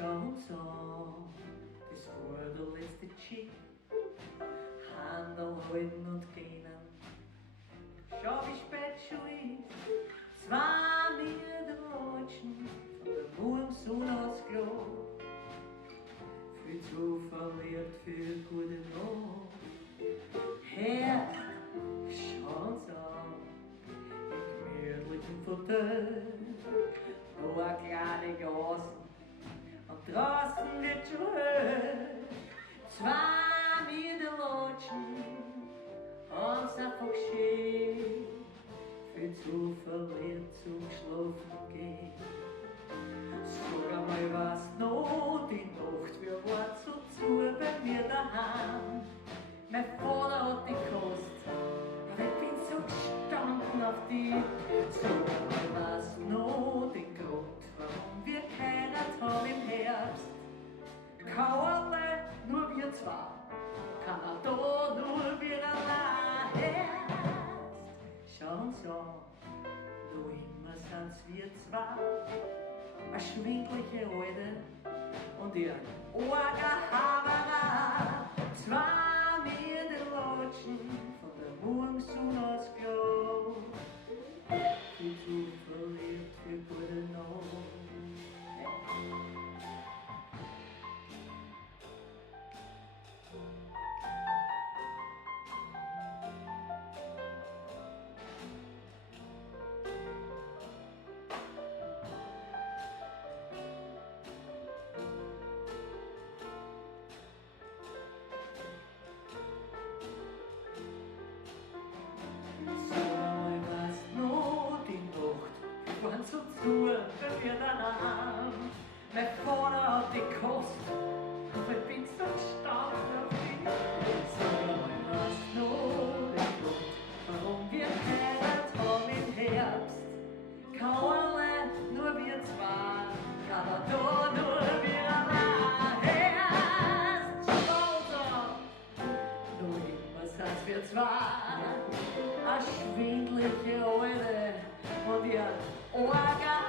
Schau uns an, das war der letzte Chick. Handel halten und gehen. Schau, wie spät schon ist. Zwei mir der Rutschen von der Morgensonne aus Klo. Viel zu verliebt für gute Nacht. Herr, schau uns an, im gemütlichen Fauteuil. Nur eine kleine Gasse und draußen wird schon hell. Zwei mir der Rutschen. Uns einfach schön, viel zu verliebt zum Schlafen gehen. Sag einmal, was noch die Nacht, wir waren so zu bei mir daheim. Mein Vater hat die Kost, aber ich bin so gestanden auf die. Sag einmal, was noch den Grund, warum wir geheiratet haben im Herbst. Kauerle, nur wir zwei, Kanada, nur wir allein. Schau uns an, noch immer sind's wir zwei, eine schwindliche Alte und ihr arger Haberer. Zwei mir den Rutschen von der Morgensonne aus Klo. Viel zu verliebt für gute Nacht. Wir waren so zu, wenn wir daheim. Mein Vater hat die Kost, aber ich bin so gestanden auf dich. Sag mal, was noch der Grund, warum wir geheiratet haben im Herbst. Kauerle, nur wir zwei, Kanada, nur wir allein. Erst Schwauter, noch immer sind's wir zwei, eine schwindliche Alte. Und ihr Orga